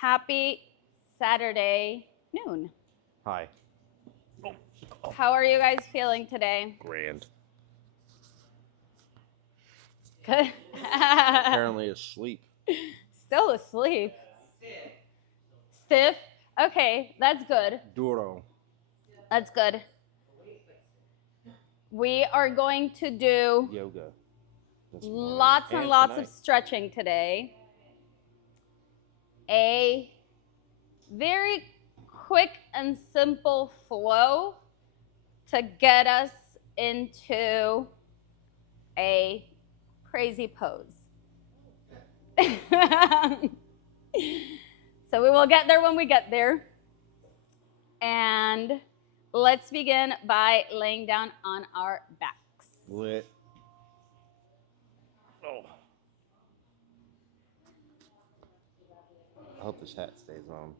Happy Saturday noon. Hi. How are you guys feeling today? Grand. Good. Apparently asleep. Still asleep. Stiff? Okay, that's good. Duro. That's good. We are going to do Yoga. lots and lots of stretching today. A very quick and simple flow to get us into a crazy pose. So we will get there when we get there. And let's begin by laying down on our backs. Lit. Oh. I hope this hat stays on.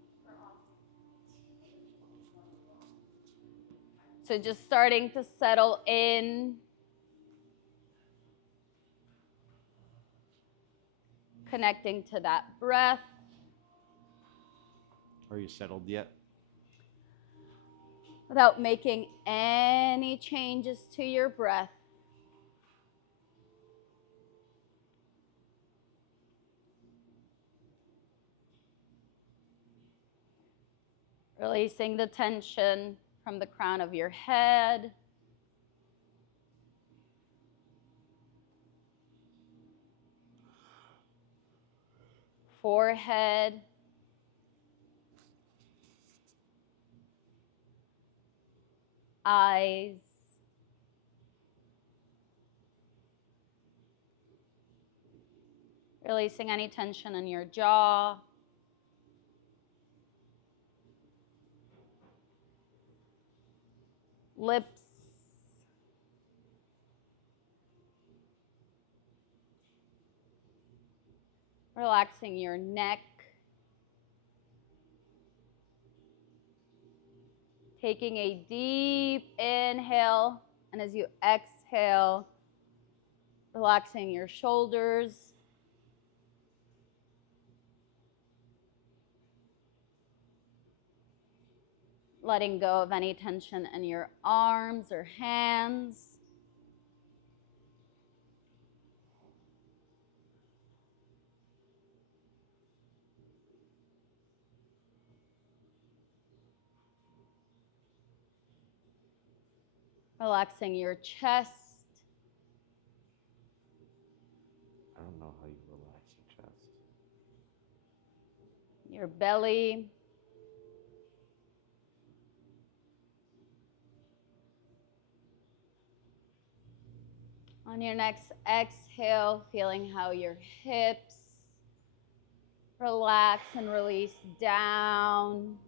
So just starting to settle in. Connecting to that breath. Are you settled yet? Without making any changes to your breath. Releasing the tension from the crown of your head. Forehead. Eyes. Releasing any tension in your jaw. Lips. Relaxing your neck. Taking a deep inhale, and as you exhale, relaxing your shoulders. Letting go of any tension in your arms or hands. Relaxing your chest. I don't know how you relax your chest. Your belly. On your next exhale, feeling how your hips relax and release down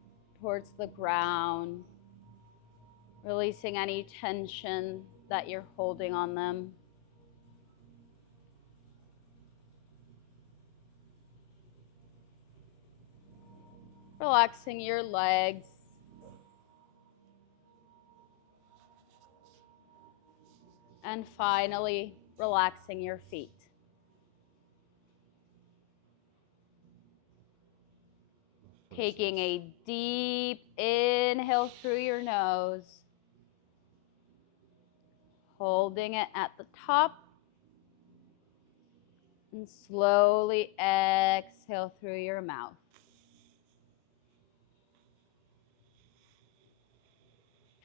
towards the ground. Releasing any tension that you're holding on them. Relaxing your legs. And finally, relaxing your feet. Taking a deep inhale through your nose. Holding it at the top. And slowly exhale through your mouth.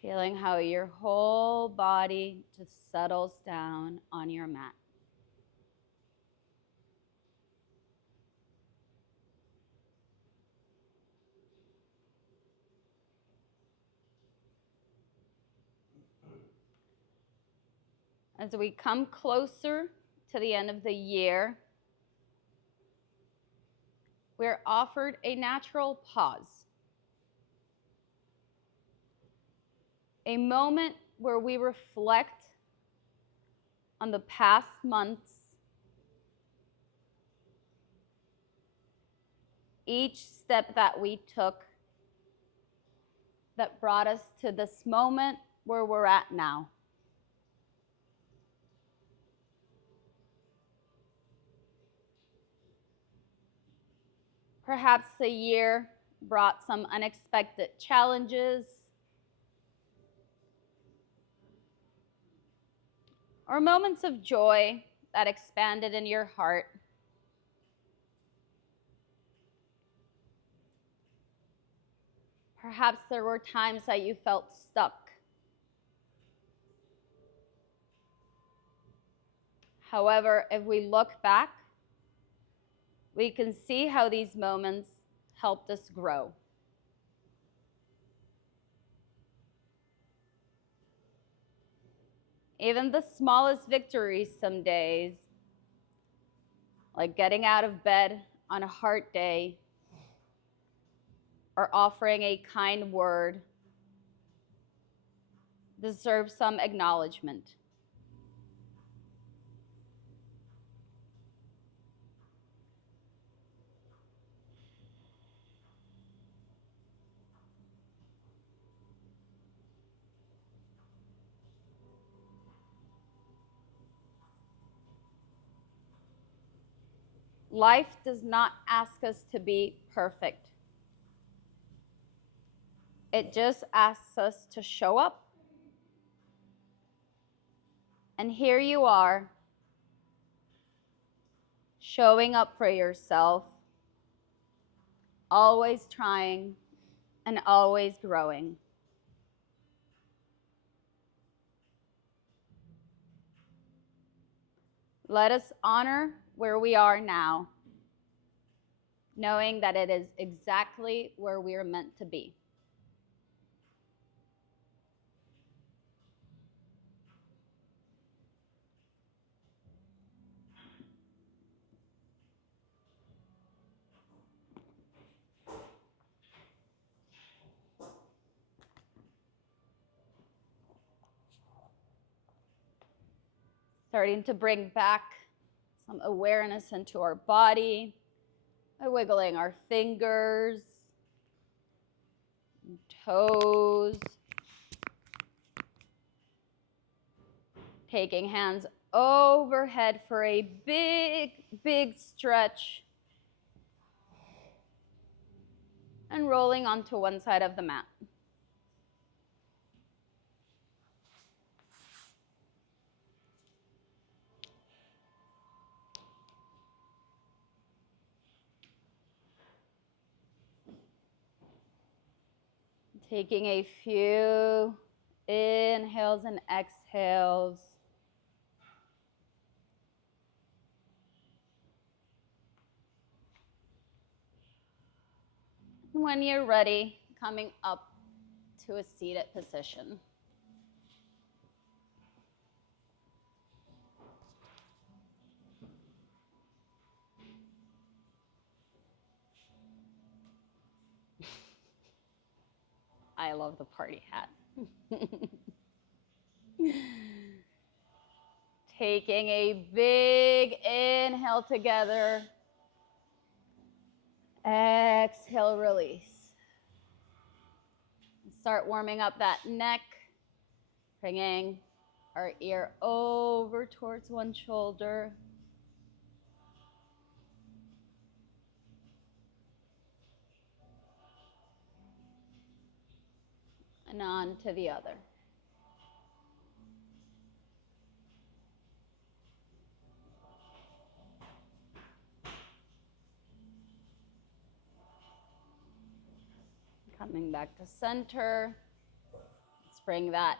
Feeling how your whole body just settles down on your mat. As we come closer to the end of the year, we're offered a natural pause. A moment where we reflect on the past months, each step that we took that brought us to this moment where we're at now. Perhaps the year brought some unexpected challenges or moments of joy that expanded in your heart. Perhaps there were times that you felt stuck. However, if we look back, we can see how these moments helped us grow. Even the smallest victories some days, like getting out of bed on a hard day or offering a kind word, deserve some acknowledgement. Life does not ask us to be perfect. It just asks us to show up. And here you are, showing up for yourself, always trying and always growing. Let us honor where we are now, knowing that it is exactly where we are meant to be. Starting to bring back some awareness into our body by wiggling our fingers, toes, taking hands overhead for a big, big stretch, and rolling onto one side of the mat. Taking a few inhales and exhales. When you're ready, coming up to a seated position. I love the party hat. Taking a big inhale together. Exhale, release. Start warming up that neck, bringing our ear over towards one shoulder. And on to the other. Coming back to center. Let's bring that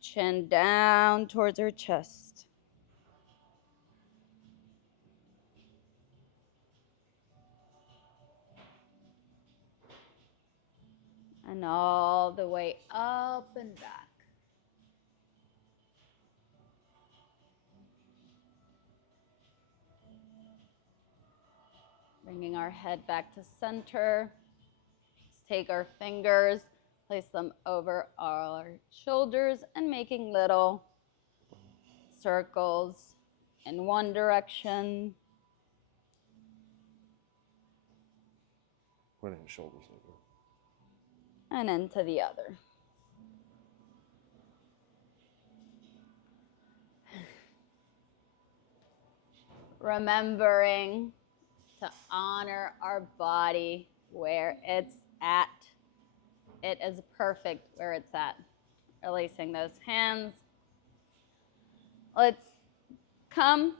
chin down towards our chest. And all the way up and back. Bringing our head back to center. Let's take our fingers, place them over our shoulders, and making little circles in one direction. Running the shoulders over. And into the other. Remembering to honor our body where it's at. It is perfect where it's at. Releasing those hands. Let's come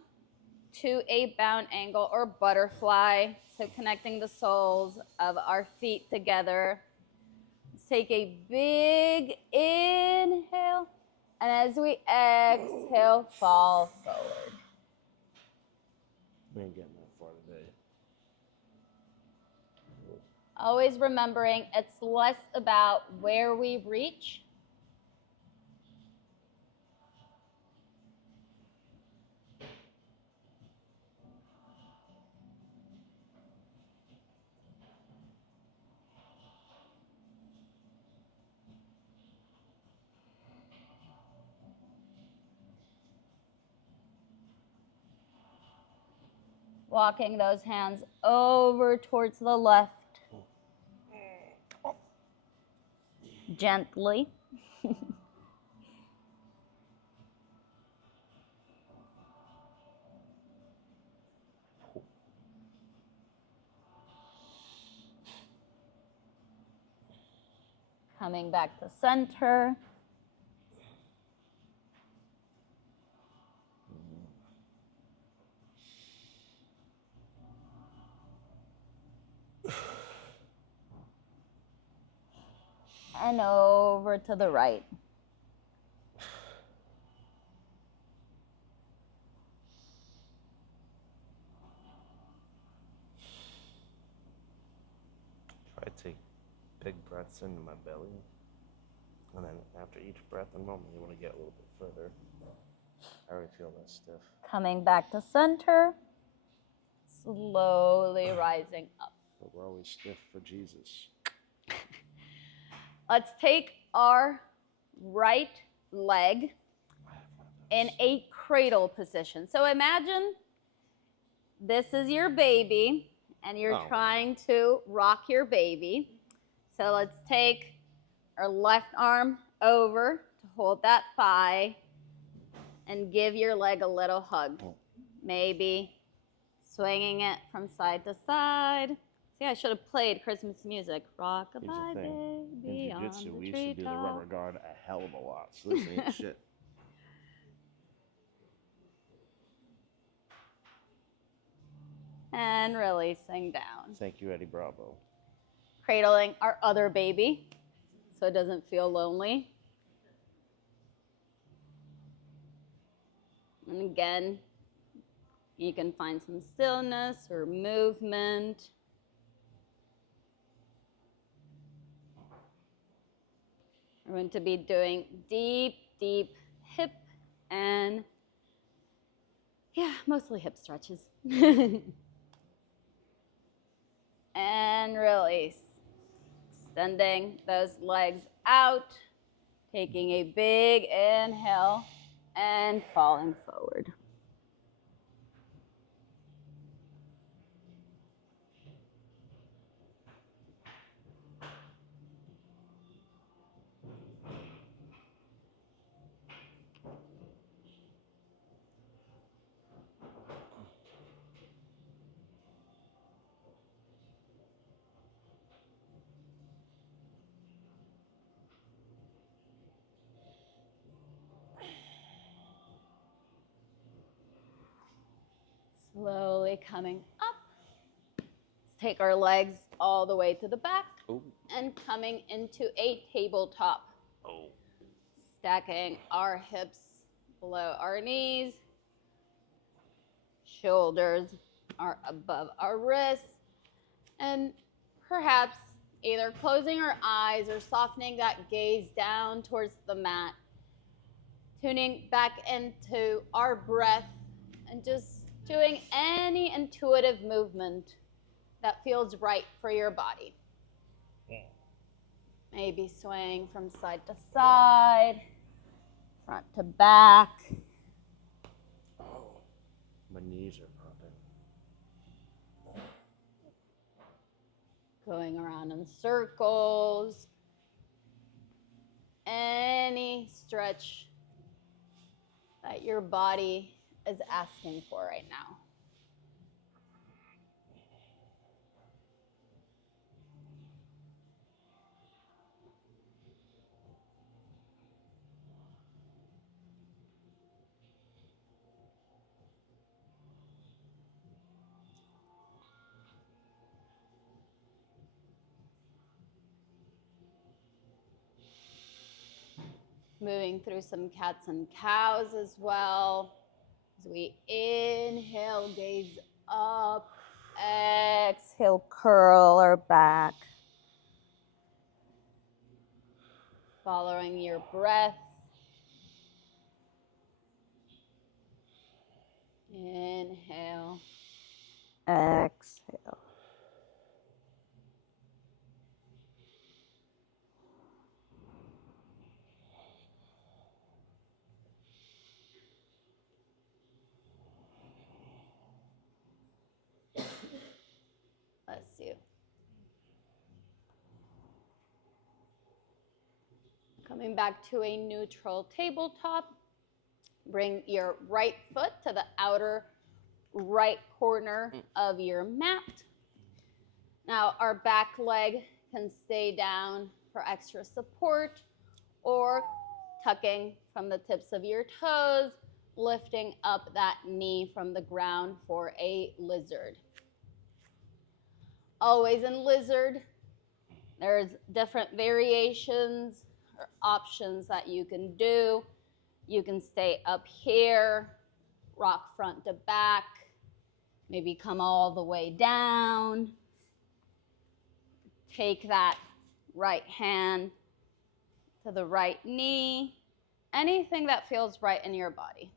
to a bound angle or butterfly. So connecting the soles of our feet together. Let's take a big inhale. And as we exhale, fall forward. We ain't getting that far today. Always remembering it's less about where we reach. Walking those hands over towards the left. Gently. Coming back to center. And over to the right. Try to take big breaths into my belly. And then after each breath, I normally want to get a little bit further. I already feel less stiff. Coming back to center. Slowly rising up. But we're always stiff for Jesus. Let's take our right leg in a cradle position. So imagine this is your baby, and you're trying to rock your baby. So let's take our left arm over to hold that thigh and give your leg a little hug. Maybe swinging it from side to side. See, I should have played Christmas music. Rock-a-bye, baby, in on jiu-jitsu, the we used to do the rubber guard a hell of a lot. So this ain't shit. And releasing down. Thank you, Eddie Bravo. Cradling our other baby so it doesn't feel lonely. And again, you can find some stillness or movement. We're going to be doing deep, deep hip and, mostly hip stretches. And release. Extending those legs out, taking a big inhale and falling forward. Slowly coming up. Let's take our legs all the way to the back. Ooh. And coming into a tabletop. Oh. Stacking our hips below our knees. Shoulders are above our wrists. And perhaps either closing our eyes or softening that gaze down towards the mat. Tuning back into our breath and just doing any intuitive movement that feels right for your body. Maybe swaying from side to side, front to back. Oh, my knees are popping. Going around in circles. Any stretch that your body is asking for right now. Moving through some cats and cows as well. As we inhale, gaze up. Exhale, curl our back. Following your breath. Inhale. Exhale. Bless you. Coming back to a neutral tabletop. Bring your right foot to the outer right corner of your mat. Now our back leg can stay down for extra support, or tucking from the tips of your toes, lifting up that knee from the ground for a lizard. Always in lizard, there's different variations or options that you can do. You can stay up here, rock front to back, maybe come all the way down. Take that right hand to the right knee, anything that feels right in your body.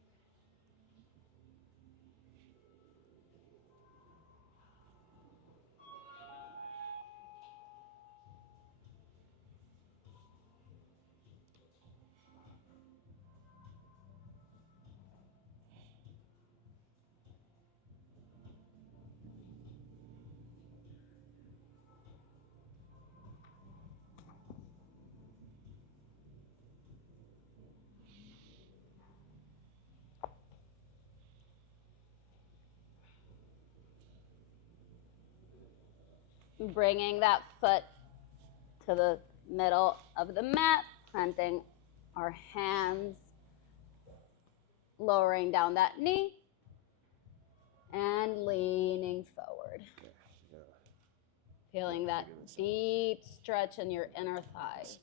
Bringing that foot to the middle of the mat, planting our hands, lowering down that knee, and leaning forward. Feeling that deep stretch in your inner thighs.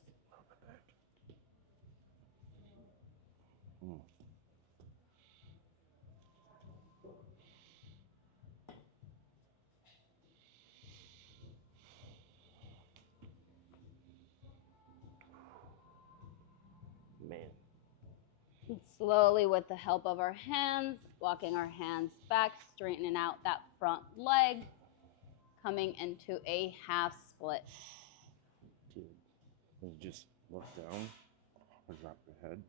Man. And slowly, with the help of our hands, walking our hands back, straightening out that front leg, coming into a half split. Dude, and just look down and drop your head.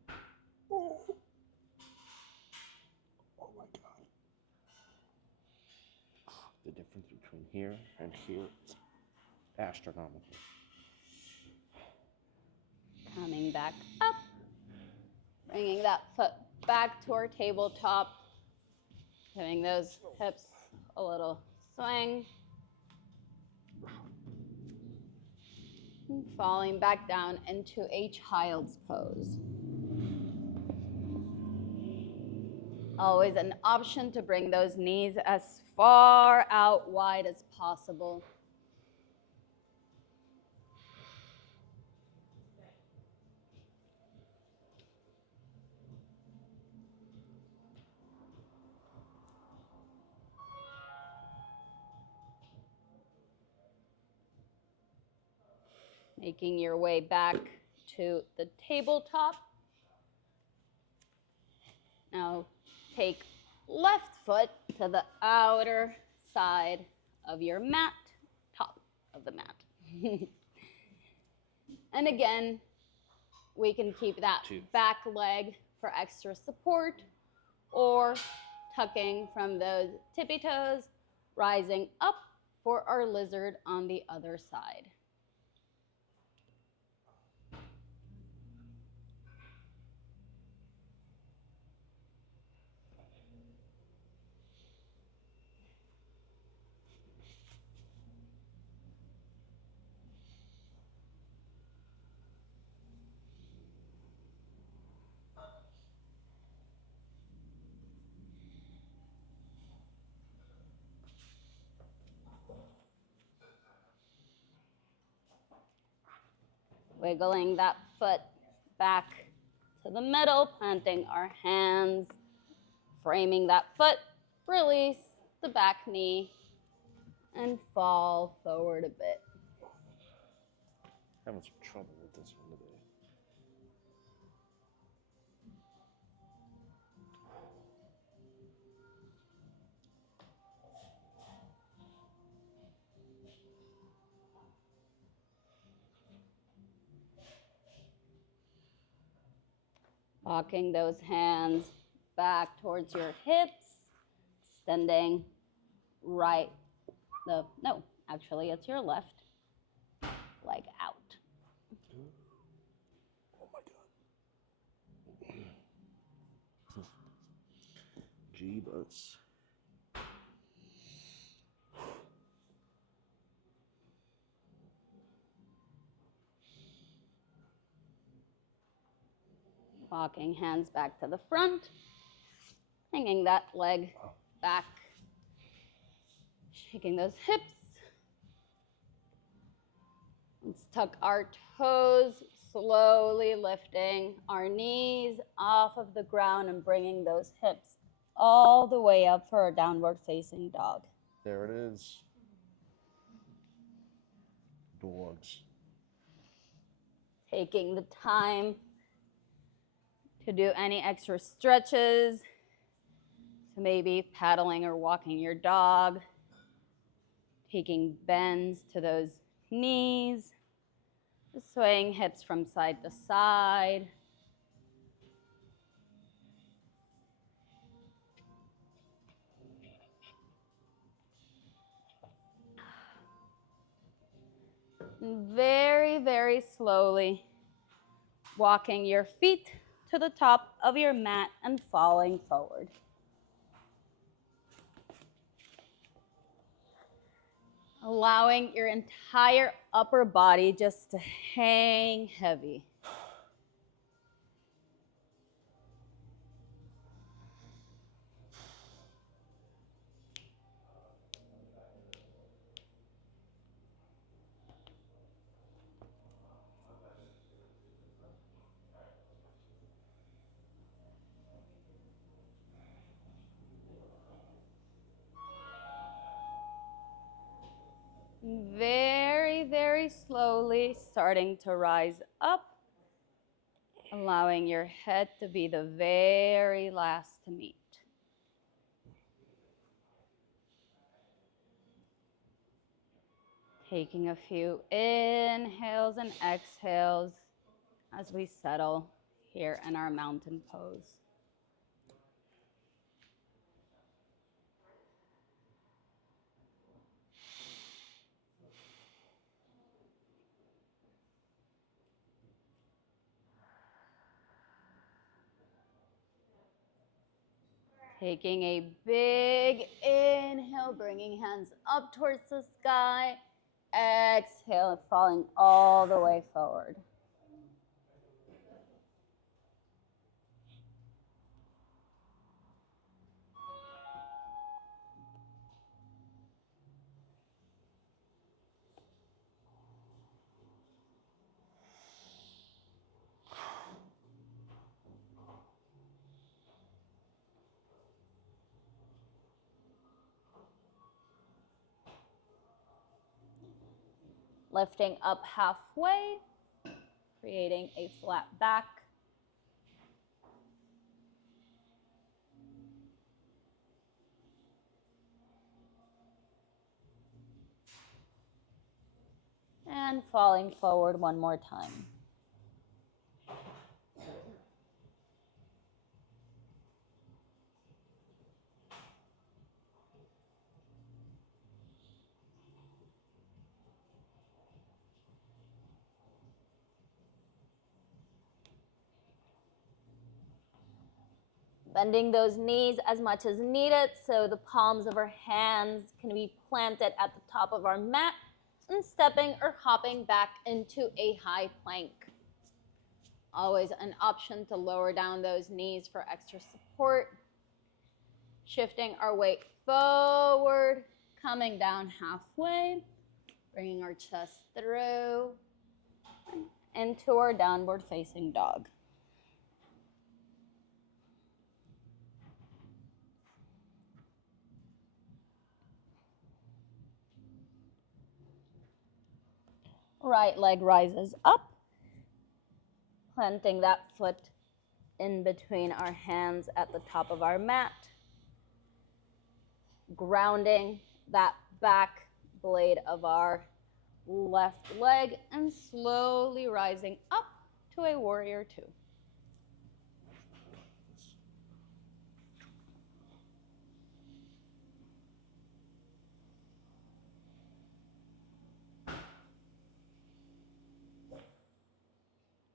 Oh, oh my God. The difference between here and here is astronomical. Coming back up, bringing that foot back to our tabletop, giving those hips a little swing. And falling back down into a child's pose. Always an option to bring those knees as far out wide as possible. Making your way back to the tabletop. Now take left foot to the outer side of your mat, top of the mat. And again, we can keep that back leg for extra support, or tucking from those tippy toes, rising up for our lizard on the other side. Wiggling that foot back to the middle, planting our hands, framing that foot, release the back knee, and fall forward a bit. Having some trouble with this one today. Walking those hands back towards your hips, extending it's your left leg out. Oh my God. Jeebus. Walking hands back to the front, hanging that leg back, shaking those hips. Let's tuck our toes, slowly lifting our knees off of the ground and bringing those hips all the way up for a downward facing dog. There it is. Dogs. Taking the time to do any extra stretches, so maybe paddling or walking your dog, taking bends to those knees, just swaying hips from side to side. And very, very slowly walking your feet to the top of your mat and falling forward. Allowing your entire upper body just to hang heavy. Very, very slowly starting to rise up, allowing your head to be the very last to meet. Taking a few inhales and exhales as we settle here in our mountain pose. Taking a big inhale, bringing hands up towards the sky. Exhale, falling all the way forward. Lifting up halfway, creating a flat back. And falling forward one more time. Bending those knees as much as needed so the palms of our hands can be planted at the top of our mat and stepping or hopping back into a high plank. Always an option to lower down those knees for extra support. Shifting our weight forward, coming down halfway, bringing our chest through into our downward facing dog. Right leg rises up, planting that foot in between our hands at the top of our mat, grounding that back blade of our left leg and slowly rising up to a warrior two.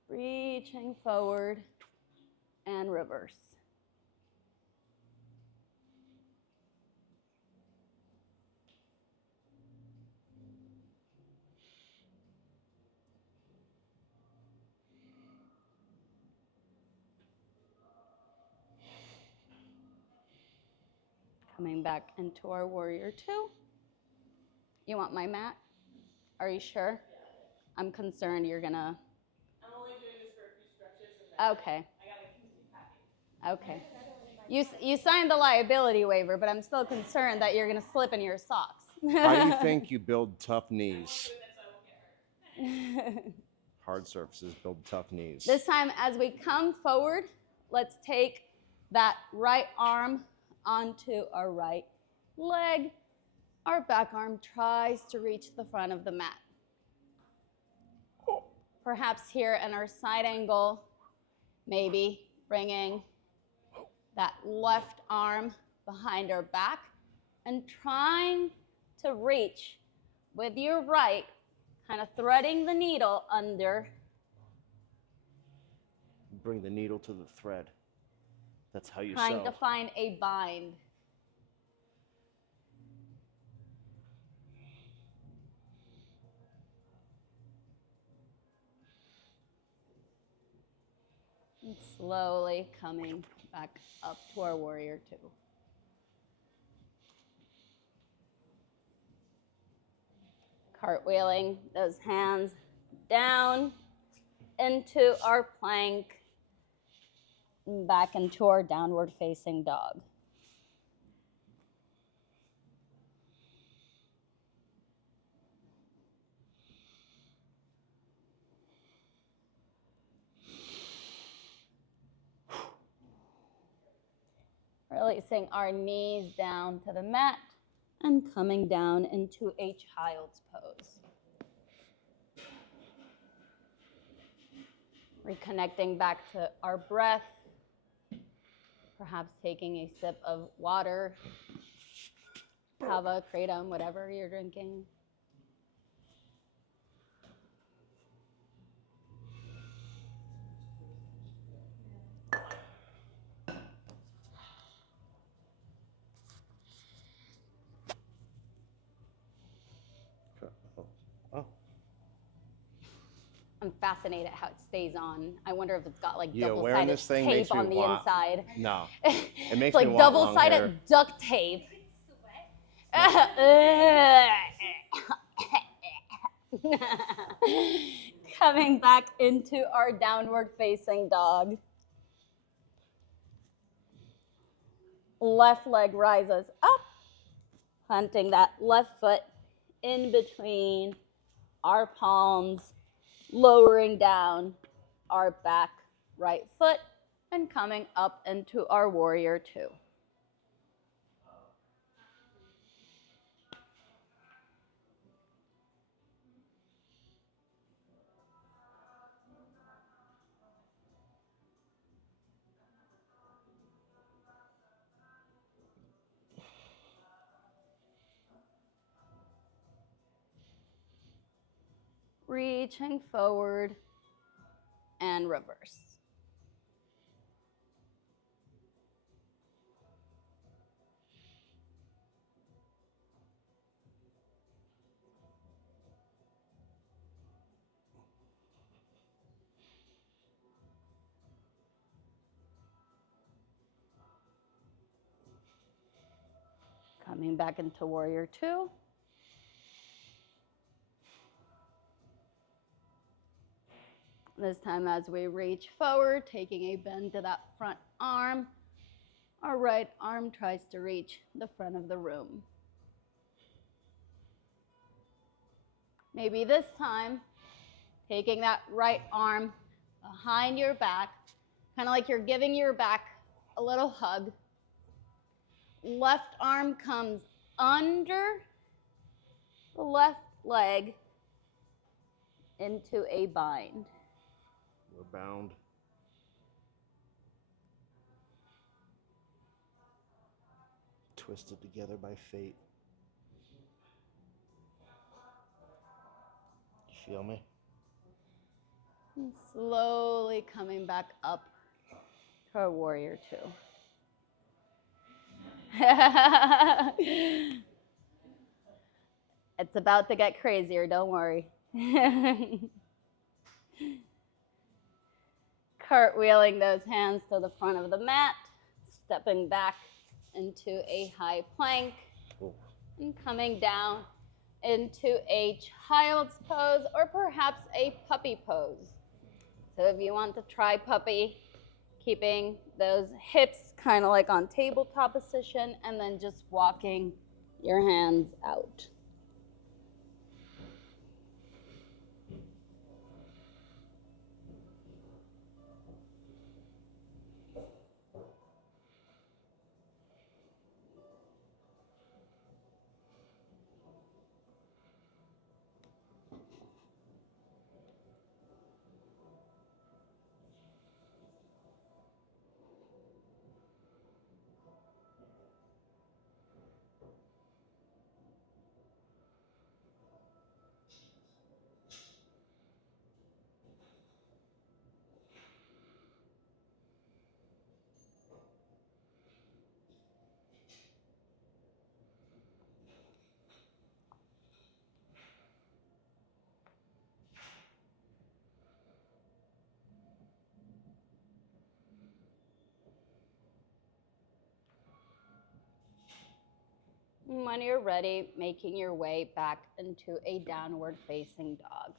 Reaching forward and reverse. Coming back into our warrior two. You want my mat? Are you sure? Yeah. I'm concerned you're gonna. I'm only doing this for a few stretches and then okay. I gotta continue packing. Okay. You signed the liability waiver, but I'm still concerned that you're gonna slip in your socks. How do you think you build tough knees? Hard surfaces build tough knees. This time, as we come forward, let's take that right arm onto our right leg. Our back arm tries to reach the front of the mat. Perhaps here in our side angle, maybe bringing that left arm behind our back and trying to reach with your right, kind of threading the needle under. Bring the needle to the thread. That's how you trying sew. to find a bind. And slowly coming back up to our warrior two. Cartwheeling those hands down into our plank, back into our downward facing dog. Releasing our knees down to the mat and coming down into a child's pose. Reconnecting back to our breath, perhaps taking a sip of water, kava, kratom, whatever you're drinking. Oh. I'm fascinated how it stays on. I wonder if it's got like double-sided tape on the inside. No, it makes it's like double-sided duct tape. Coming back into our downward facing dog. Left leg rises up, planting that left foot in between our palms, lowering down our back right foot and coming up into our warrior two. Reaching forward and reverse. Coming back into warrior two. This time as we reach forward, taking a bend to that front arm, our right arm tries to reach the front of the room. Maybe this time Taking that right arm behind your back, kind of like you're giving your back a little hug. Left arm comes under the left leg into a bind. We're bound. Twisted together by fate. You feel me? And slowly coming back up to our warrior two. It's about to get crazier, don't worry. Cartwheeling those hands to the front of the mat, stepping back into a high plank, and coming down into a child's pose or perhaps a puppy pose. So if you want to try puppy, keeping those hips kind of like on tabletop position and then just walking your hands out. And when you're ready, making your way back into a downward facing dog.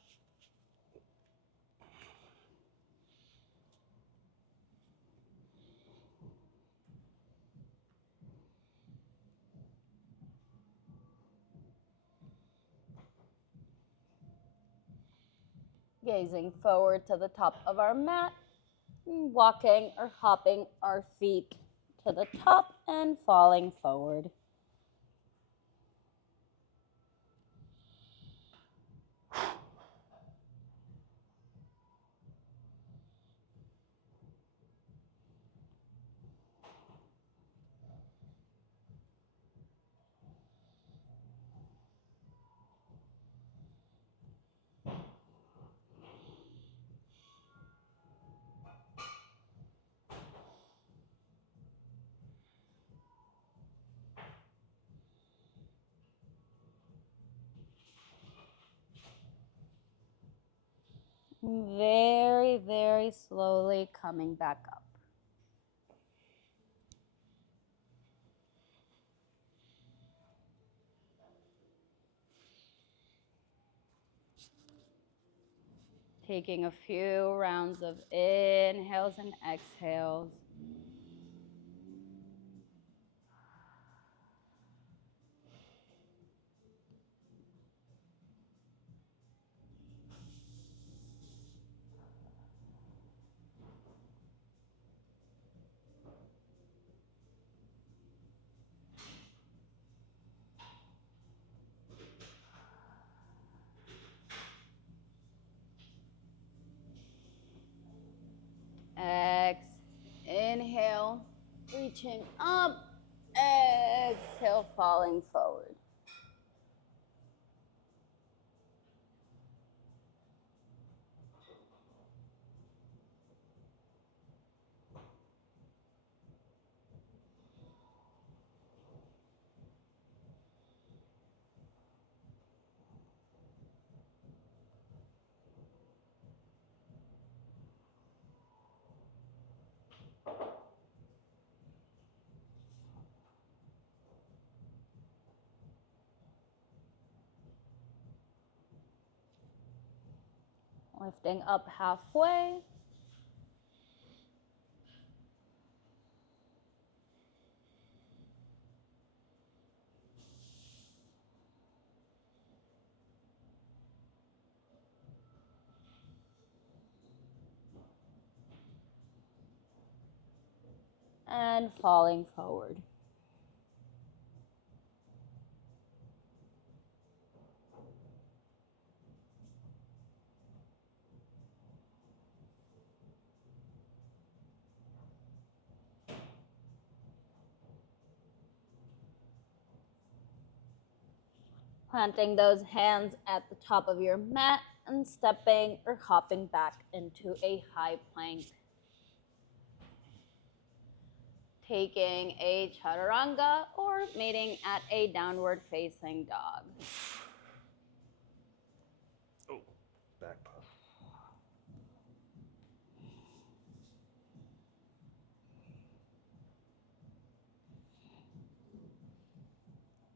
Gazing forward to the top of our mat, walking or hopping our feet to the top and falling forward. Very, very slowly coming back up. Taking a few rounds of inhales and exhales. Inhale, reaching up. Exhale, falling forward. Lifting up halfway. and falling forward. Planting those hands at the top of your mat and stepping or hopping back into a high plank. Taking a chaturanga or meeting at a downward facing dog. Oh, back puff.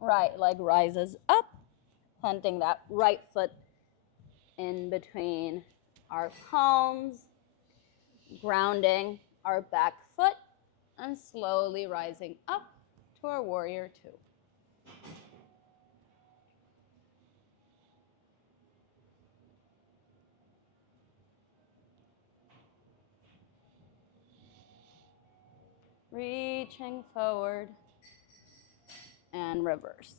Right leg rises up, planting that right foot in between our palms, grounding our back foot, and slowly rising up to our warrior two. Reaching forward and reverse.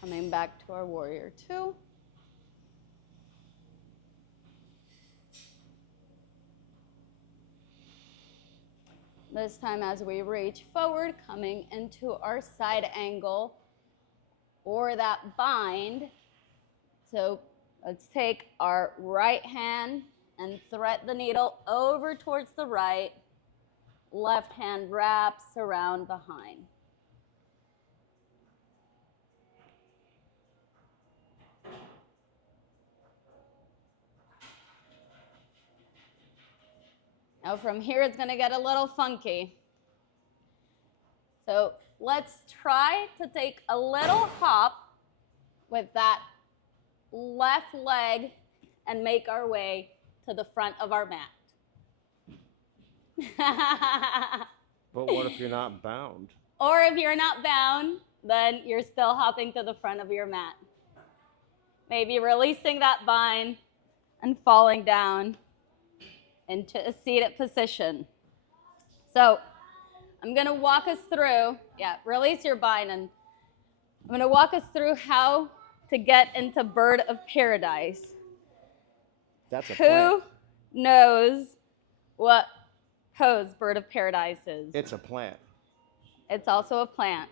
Coming back to our warrior two. This time as we reach forward, coming into our side angle or that bind. So let's take our right hand and thread the needle over towards the right. Left hand wraps around behind. Now from here, it's going to get a little funky. So let's try to take a little hop with that left leg and make our way to the front of our mat. But what if you're not bound? Or if you're not bound, then you're still hopping to the front of your mat. Maybe releasing that bind and falling down into a seated position. So I'm going to walk us through, release your bind, and I'm going to walk us through how to get into bird of paradise. That's a plant. Who knows what pose bird of paradise is? It's a plant. It's also a plant.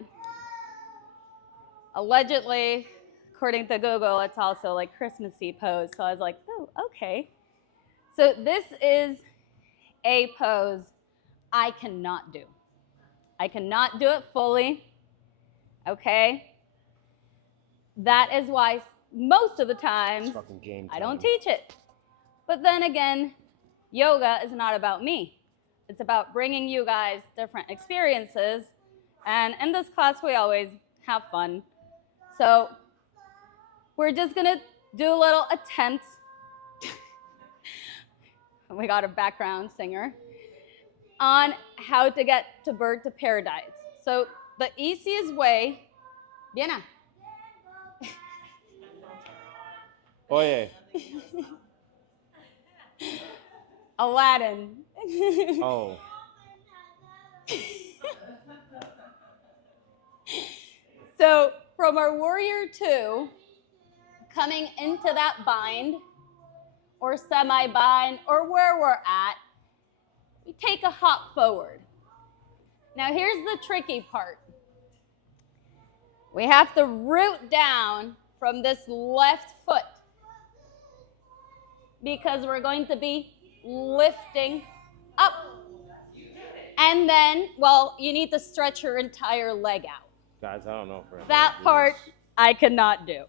Allegedly, according to Google, it's also like Christmassy pose. So I was like, oh, okay. So this is a pose I cannot do. I cannot do it fully, okay? That is why most of the time I don't teach it. But then again, yoga is not about me. It's about bringing you guys different experiences. And in this class, we always have fun. So we're just going to do a little attempt. We got a background singer. On how to get to bird to paradise. So the easiest way, Diana. Oye. Aladdin. Oh. So from our warrior two, coming into that bind or semi-bind or where we're at, we take a hop forward. Now here's the tricky part. We have to root down from this left foot because we're going to be lifting up. And then, well, you need to stretch your entire leg out. Guys, I don't know if we're that part I cannot do.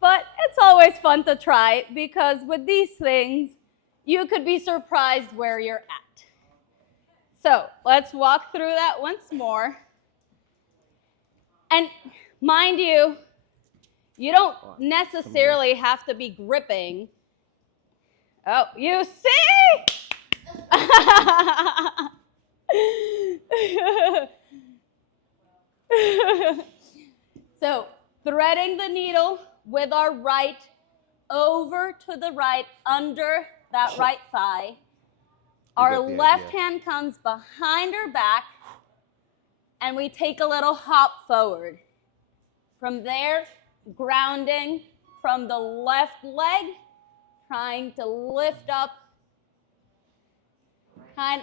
But it's always fun to try because with these things, you could be surprised where you're at. So let's walk through that once more. And mind you, you don't necessarily have to be gripping Oh, you see? So, threading the needle with our right over to the right under that right thigh. Our left hand comes behind our back, and we take a little hop forward. From there, grounding from the left leg, trying to lift up, kind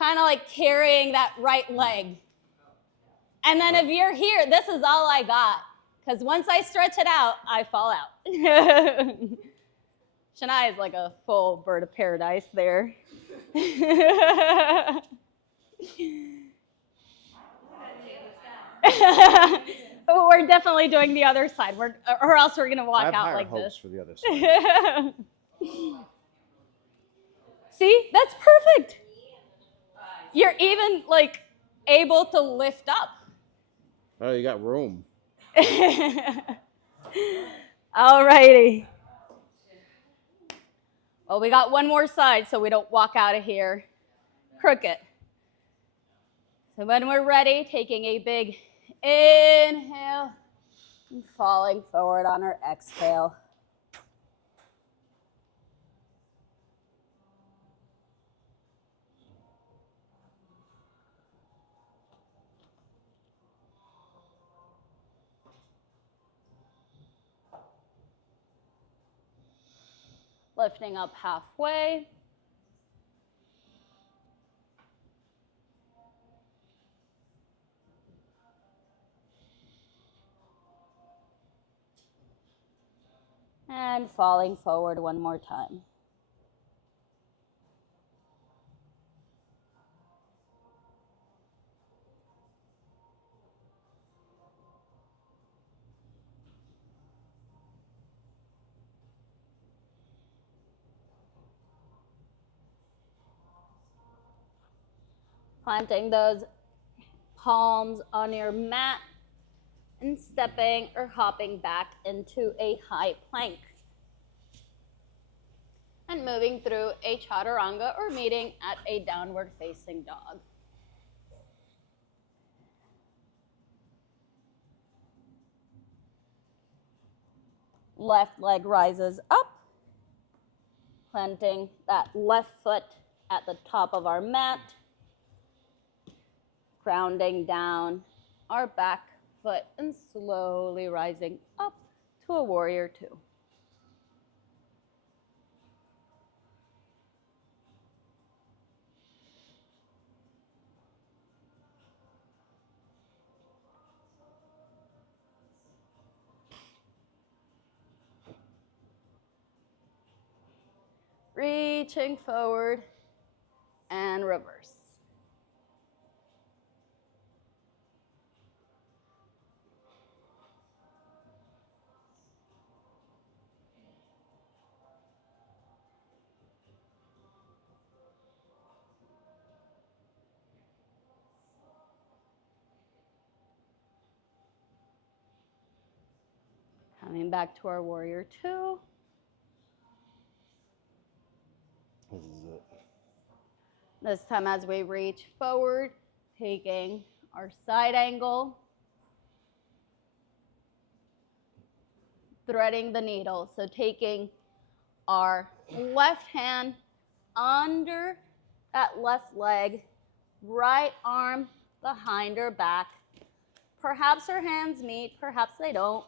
of like carrying that right leg. And then if you're here, this is all I got. Because once I stretch it out, I fall out. Shania is like a full bird of paradise there. We're definitely doing the other side, or else we're going to walk out like this. For the other side. See, that's perfect. You're even like able to lift up. Oh, you got room. All righty. Well, we got one more side so we don't walk out of here crooked. So when we're ready, taking a big inhale and falling forward on our exhale. Lifting up halfway. And falling forward one more time. Planting those palms on your mat and stepping or hopping back into a high plank. And moving through a chaturanga or meeting at a downward facing dog. Left leg rises up, planting that left foot at the top of our mat, grounding down our back foot and slowly rising up to a warrior two. Reaching forward and reverse. Coming back to our warrior two. This is it. This time as we reach forward, taking our side angle, threading the needle. So taking our left hand under that left leg, right arm behind our back. Perhaps our hands meet, perhaps they don't.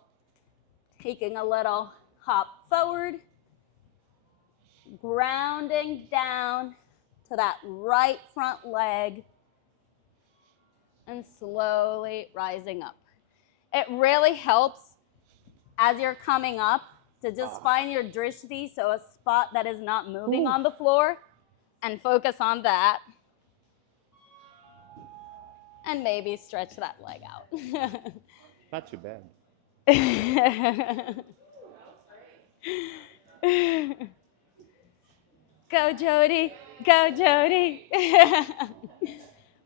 Taking a little hop forward, grounding down to that right front leg, and slowly rising up. It really helps as you're coming up to just find your drishti, so a spot that is not moving on the floor, and focus on that. And maybe stretch that leg out. Not too bad. Go, Jody. Go, Jody.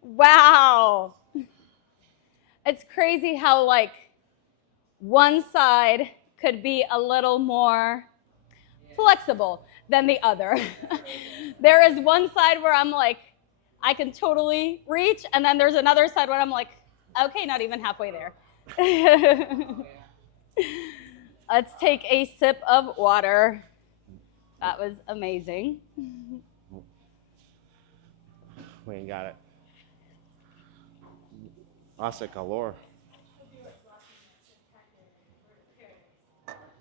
Wow. It's crazy how, like, one side could be a little more flexible. than the other. There is one side where I'm like, I can totally reach, and then there's another side where I'm like, okay, not even halfway there. Let's take a sip of water. That was amazing. We ain't got it. Hace calor.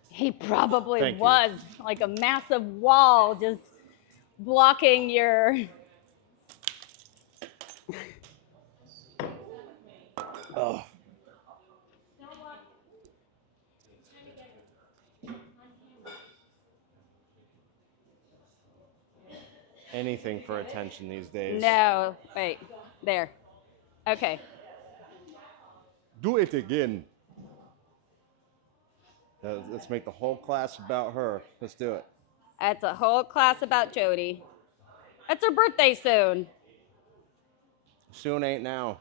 He probably Thank you. was like a massive wall just blocking your... Oh. Anything for attention these days. No, wait, there. Okay. Do it again. Let's make the whole class about her. Let's do it. That's a whole class about Jody. It's her birthday soon. Soon ain't now.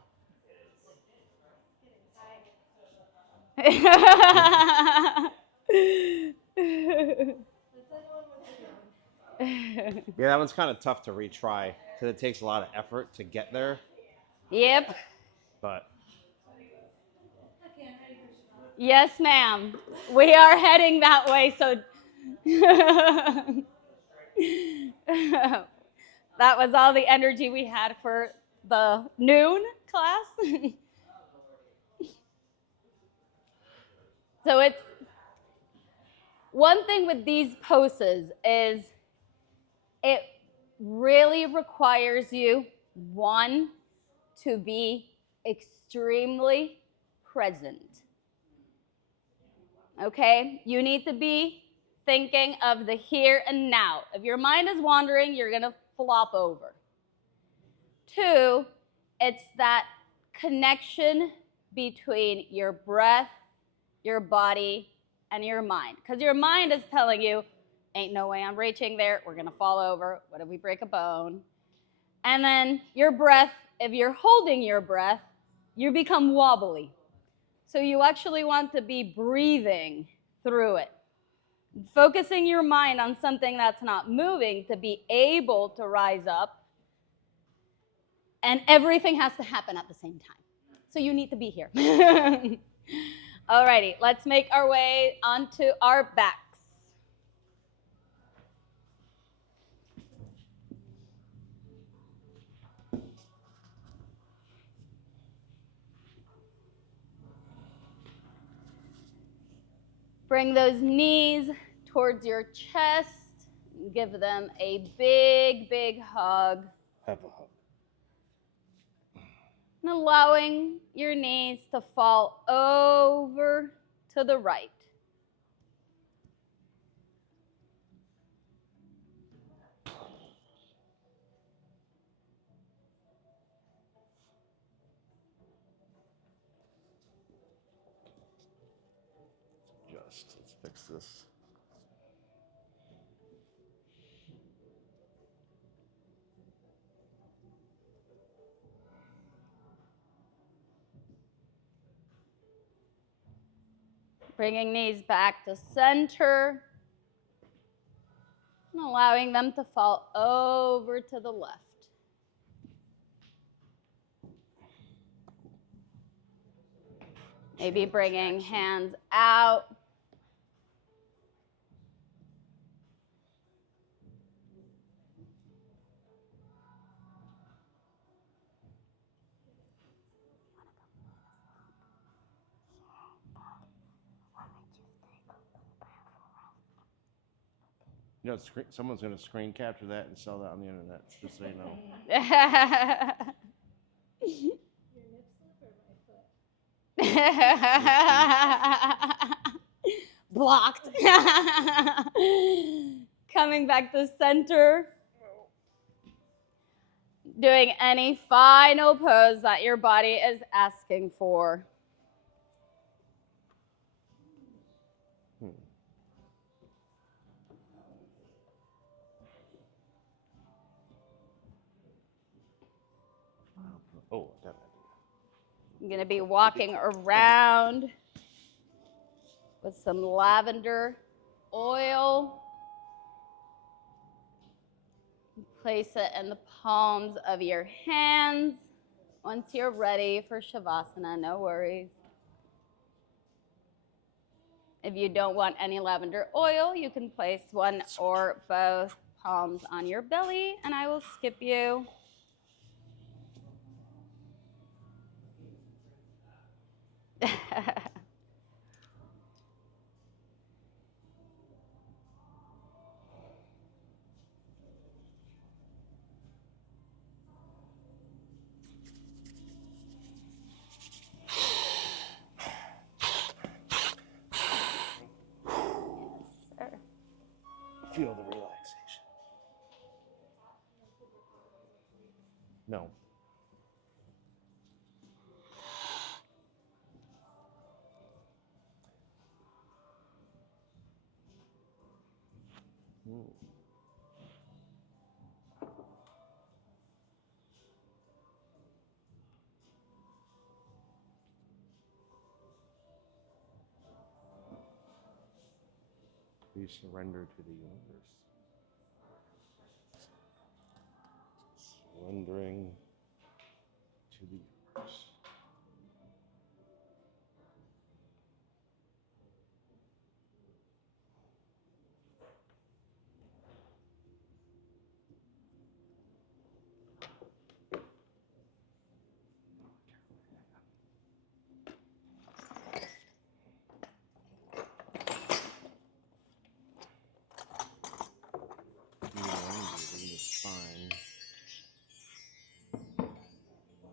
Yeah, that one's kind of tough to retry because it takes a lot of effort to get there. Yep. But Yes, ma'am. We are heading that way, so that was all the energy we had for the noon class. So it's one thing with these poses is it really requires you, one, to be extremely present. Okay? You need to be thinking of the here and now. If your mind is wandering, you're going to flop over. Two, it's that connection between your breath, your body, and your mind. Because your mind is telling you, ain't no way I'm reaching there. We're going to fall over. What if we break a bone? And then your breath, if you're holding your breath, you become wobbly. So you actually want to be breathing through it. Focusing your mind on something that's not moving to be able to rise up. And everything has to happen at the same time. So you need to be here. Alrighty, let's make our way onto our backs. Bring those knees towards your chest. Give them a big, big hug. have a hug. And allowing your knees to fall over to the right. Let's fix this. Bringing knees back to center. And allowing them to fall over to the left. Maybe bringing hands out. You know, someone's going to screen capture that and sell that on the internet, just so you know. Blocked. Coming back to center. Doing any final pose that your body is asking for. Oh, damn it. I'm going to be walking around with some lavender oil. place it in the palms of your hands. Once you're ready for Shavasana, no worries. If you don't want any lavender oil, you can place one or both palms on your belly, and I will skip you. Feel the relaxation. No. We surrender to the universe. Surrendering to the universe. Elongating the spine.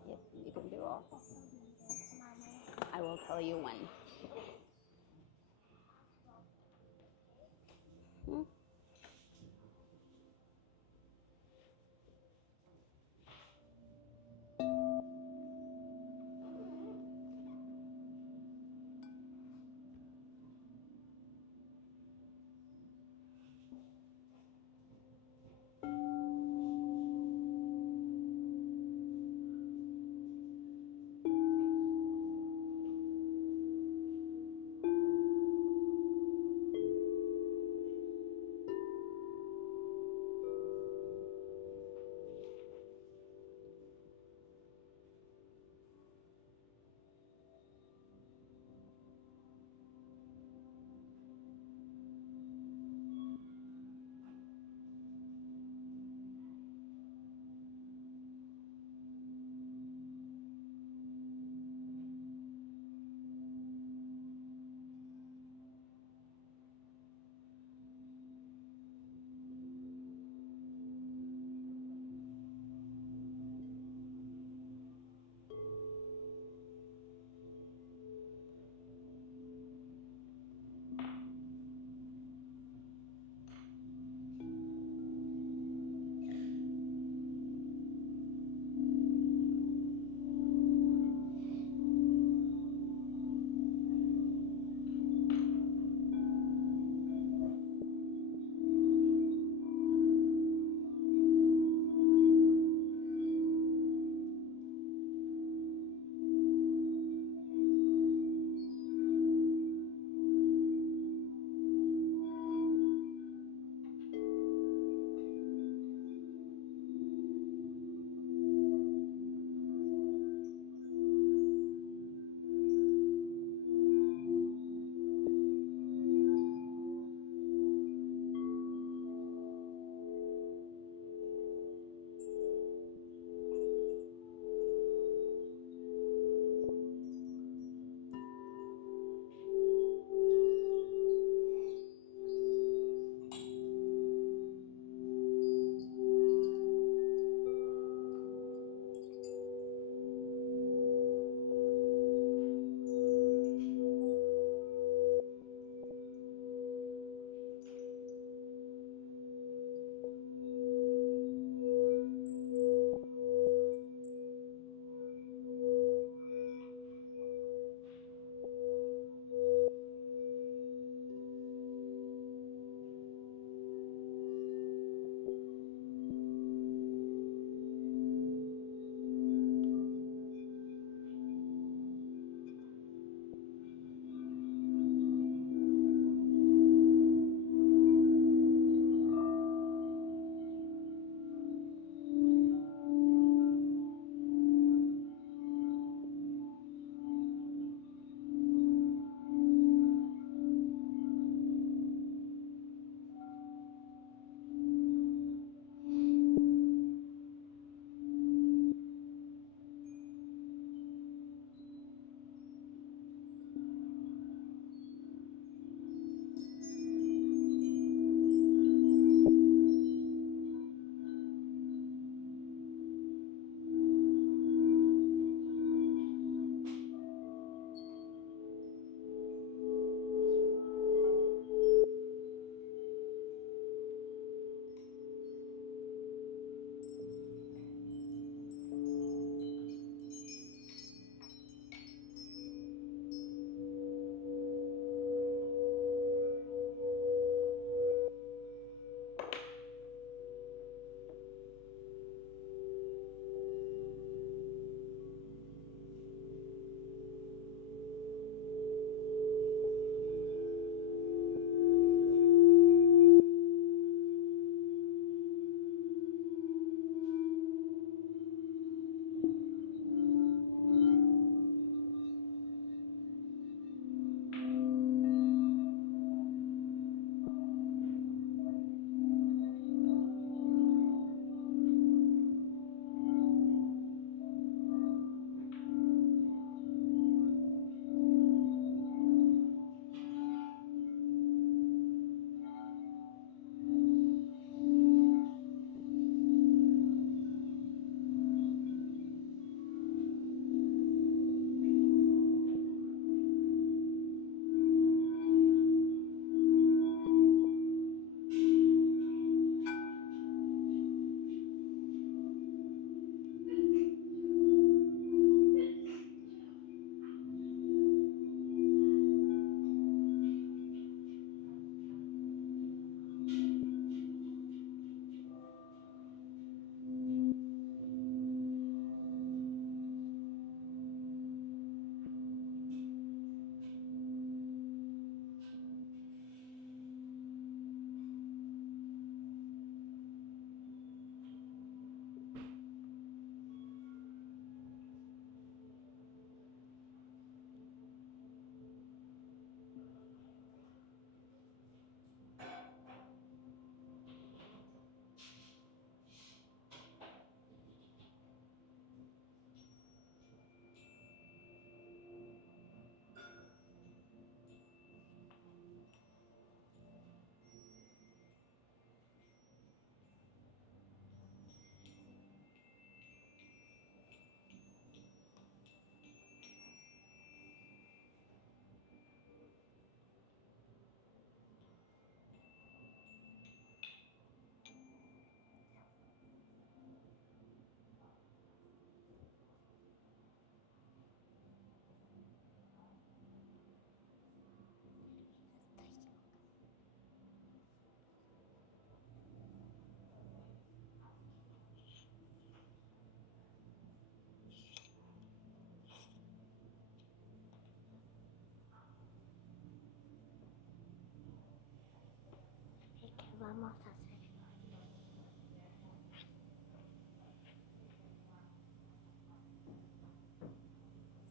Yep, you can do all. I will tell you when.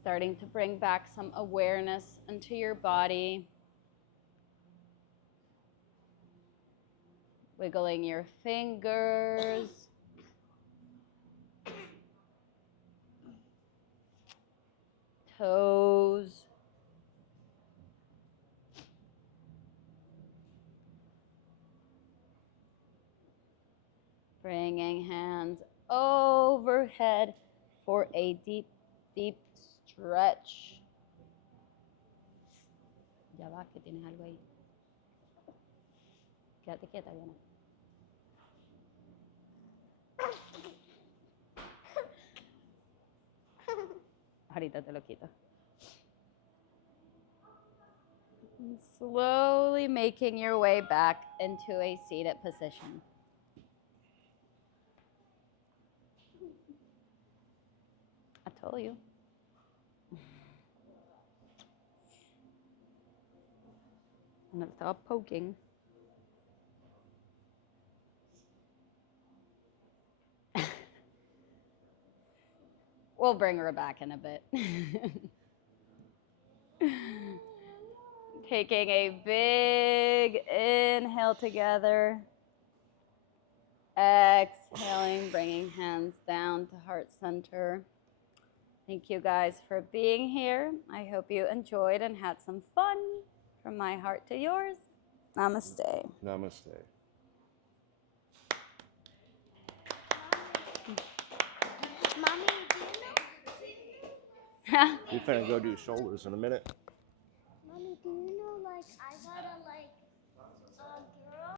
Starting to bring back some awareness into your body. Wiggling your fingers. Toes. Bringing hands overhead for a deep, deep stretch. Ya va, que tienes algo ahí. Quédate quieta, Diana. Ahorita te lo quito. And slowly making your way back into a seated position. I told you. And I'll stop poking. We'll bring her back in a bit. Taking a big inhale together. Exhaling, bringing hands down to heart center. Thank you guys for being here. I hope you enjoyed and had some fun. From my heart to yours, namaste. Namaste. Mommy, do you know? We're finna go do shoulders in a minute. Mommy, do you know, like, I got